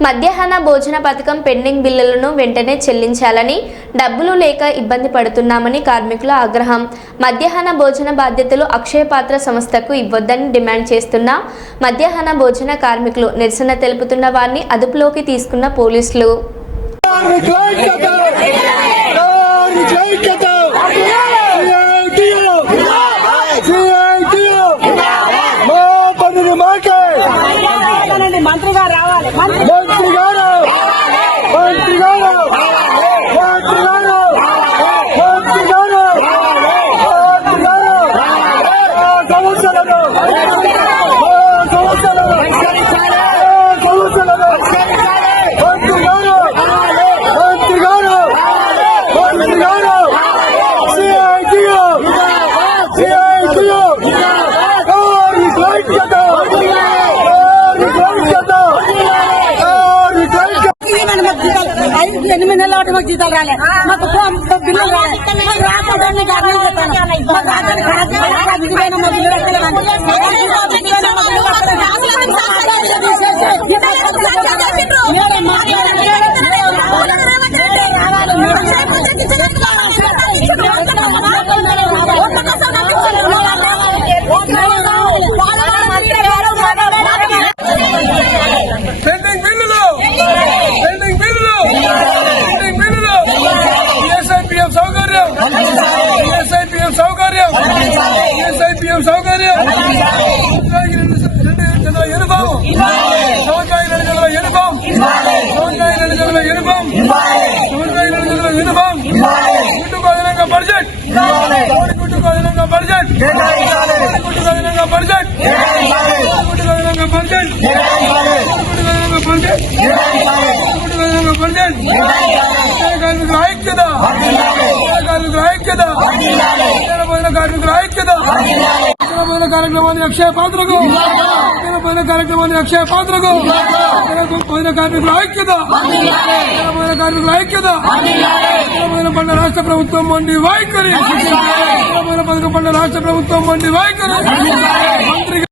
మధ్యాహ్న భోజన పథకం పెండింగ్ బిల్లులను వెంటనే చెల్లించాలని డబ్బులు లేక ఇబ్బంది పడుతున్నామని కార్మికుల ఆగ్రహం. మధ్యాహ్న భోజన బాధ్యతలు అక్షయ పాత్ర సంస్థకు ఇవ్వొద్దని డిమాండ్ చేస్తున్న మధ్యాహ్న భోజన కార్మికులు నిరసన తెలుపుతున్న వారిని అదుపులోకి తీసుకున్న పోలీసులు. మంత్రి గారు రావాలి మంత్రి మంత్రి గారు మంత్రి గారు మంత్రి గారు మంత్రి గారు మంత్రి గారు ఆ సమస్యలను ఆ సమస్యలను ఆ సమస్యలను మంత్రి గారు మంత్రి గారు మంత్రి గారు సిఐటియు సిఐటియు కార్మికులైక్యత కార్మికులైక్యత కార్మికులైక్యత ఇవ్వండి మాకు జీతాలు. ఐదు ఎనిమిది నెలల వాటి మాకు జీతాలు రాలే. మాకు ఫోన్ బిల్లు రాలే మాకు మాకు ఈఎస్ఐపిఎం సౌకర్యం యూనిఫామ్ యూనిఫామ్ యూనిఫామ్ యూనిఫామ్ గుట్టుకు అదనంగా బడ్జెట్ గుట్టుకు అదనంగా బడ్జెట్ గుట్టుకు అదనంగా బడ్జెట్ గుట్టుకు అదనంగా బడ్జెట్ కార్మికుల ఐక్యత. కార్మికుల ఐక్యత. ఐక్యత కార్యక్రమాన్ని అక్షయ పాత్రకు. పోయిన కార్యక్రమాన్ని అక్షయ పాత్రకు. పోయిన కార్మికుల ఐక్యత. పోయిన కార్మికుల ఐక్యత. పోయిన పండ రాష్ట్ర ప్రభుత్వం వంటి వైఖరి. పోయిన పథకం పండ రాష్ట్ర ప్రభుత్వం వంటి వైఖరి. మంత్రి